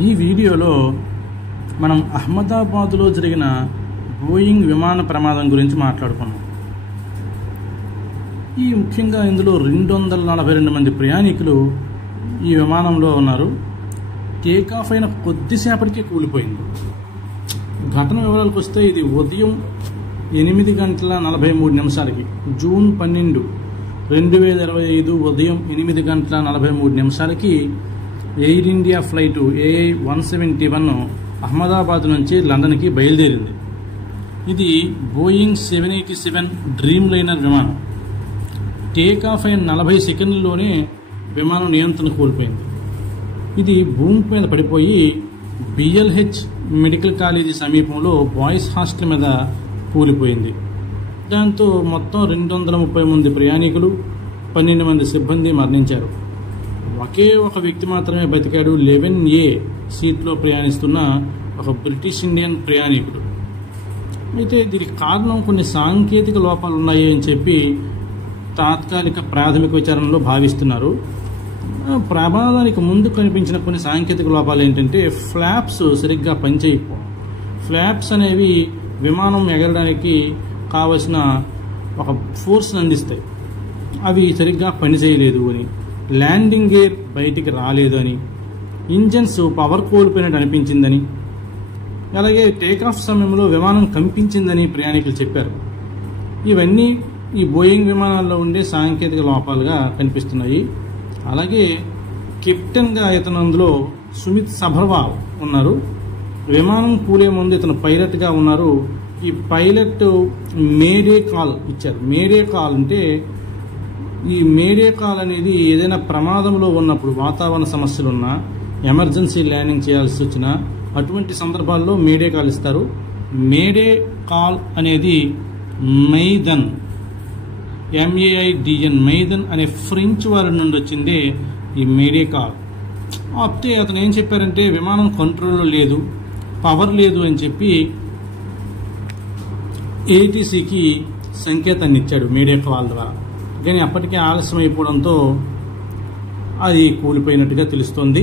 ఈ వీడియోలో మనం అహ్మదాబాద్లో జరిగిన బోయింగ్ విమాన ప్రమాదం గురించి మాట్లాడుకున్నాం. ఈ ముఖ్యంగా ఇందులో 242 మంది ప్రయాణికులు ఈ విమానంలో ఉన్నారు. టేకాఫ్ అయిన కొద్దిసేపటికే కూలిపోయింది. ఘటన వివరాలకు వస్తే ఇది ఉదయం 8:43 జూన్ 12, 2025 ఉదయం 8:43 air India flight AI-171 Ahmedabad నుంచి లండన్కి బయలుదేరింది. ఇది బోయింగ్ 787 డ్రీమ్ లైనర్ విమానం. టేకాఫ్ అయిన 40 సెకండ్లలోనే విమానం నియంత్రణ కోల్పోయింది. ఇది భూమి మీద పడిపోయి BLH మెడికల్ కాలేజీ సమీపంలో బాయ్స్ హాస్టల్ మీద కూలిపోయింది. దాంతో మొత్తం 230 మంది ప్రయాణికులు, 12 మంది సిబ్బంది మరణించారు. ఒకే ఒక వ్యక్తి మాత్రమే బతికాడు. 11A సీట్లో ప్రయాణిస్తున్న ఒక బ్రిటిష్ ఇండియన్ ప్రయాణికుడు. అయితే దీనికి కారణం కొన్ని సాంకేతిక లోపాలు ఉన్నాయి అని చెప్పి తాత్కాలిక ప్రాథమిక విచారణలో భావిస్తున్నారు. ప్రమాదానికి ముందు కనిపించిన కొన్ని సాంకేతిక లోపాలు ఏంటంటే ఫ్లాప్స్ సరిగ్గా పనిచేయకపోవడం. ఫ్లాప్స్ అనేవి విమానం ఎగరడానికి కావలసిన ఒక ఫోర్స్ని అందిస్తాయి. అవి సరిగ్గా పనిచేయలేదు అని, ల్యాండింగ్ గేర్ బయటికి రాలేదు అని, ఇంజన్స్ పవర్ కోల్పోయినట్టు అనిపించిందని, అలాగే టేకాఫ్ సమయంలో విమానం కంపించిందని ప్రయాణికులు చెప్పారు. ఇవన్నీ ఈ బోయింగ్ విమానాల్లో ఉండే సాంకేతిక లోపాలుగా కనిపిస్తున్నాయి. అలాగే కెప్టెన్గా ఇతను అందులో సుమిత్ సభర్వాల్ ఉన్నారు. విమానం కూలే ముందు ఇతను పైలట్గా ఉన్నారు. ఈ పైలట్ మేడే కాల్ ఇచ్చారు. మేడే కాల్ అంటే ఈ మేడే కాల్ అనేది ఏదైనా ప్రమాదంలో ఉన్నప్పుడు, వాతావరణ సమస్యలు ఉన్నా, ఎమర్జెన్సీ ల్యాండింగ్ చేయాల్సి వచ్చినా అటువంటి సందర్భాల్లో మేడే కాల్ ఇస్తారు. మేడే కాల్ అనేది మైదన్, MAIDN మైదన్ అనే ఫ్రెంచ్ వర్డ్ నుండి వచ్చిందే ఈ మేడే కాల్. అప్పుడే అతను ఏం చెప్పారంటే విమానం కంట్రోల్లో లేదు, పవర్ లేదు అని చెప్పి ATCకి సంకేతాన్ని ఇచ్చాడు మేడే కాల్ ద్వారా. కానీ అప్పటికే ఆలస్యం అయిపోవడంతో అది కూలిపోయినట్టుగా తెలుస్తోంది.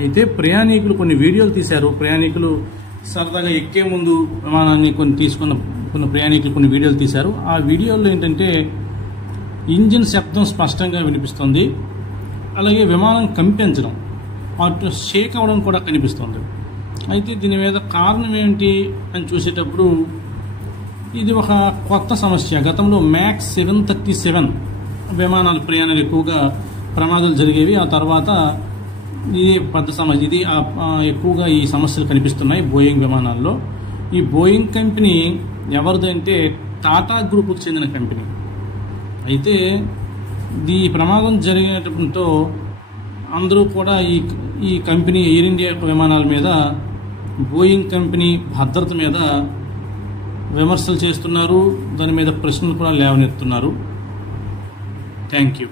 అయితే ప్రయాణికులు కొన్ని వీడియోలు తీశారు. ప్రయాణికులు సరదాగా ఎక్కే ముందు విమానాన్ని కొన్ని ప్రయాణికులు కొన్ని వీడియోలు తీశారు. ఆ వీడియోల్లో ఏంటంటే ఇంజిన్ శబ్దం స్పష్టంగా వినిపిస్తుంది. అలాగే విమానం కంపించడం, అటు షేక్ అవ్వడం కూడా కనిపిస్తుంది. అయితే దీని మీద కారణం ఏమిటి అని చూసేటప్పుడు ఇది ఒక కొత్త సమస్య. గతంలో మ్యాక్స్ 737 విమానాల ప్రయాణాలు ఎక్కువగా ప్రమాదాలు జరిగేవి. ఆ తర్వాత ఇది పెద్ద సమస్య. ఇది ఎక్కువగా ఈ సమస్యలు కనిపిస్తున్నాయి బోయింగ్ విమానాల్లో. ఈ బోయింగ్ కంపెనీ ఎవరిదంటే టాటా గ్రూపుకు చెందిన కంపెనీ. అయితే ఈ ప్రమాదం జరిగినప్పుడు అందరూ కూడా ఈ కంపెనీ ఎయిర్ ఇండియా విమానాల మీద, బోయింగ్ కంపెనీ భద్రత మీద విమర్శలు చేస్తున్నారు. దాని మీద ప్రశ్నలు కూడా లేవనెత్తున్నారు. Thank you.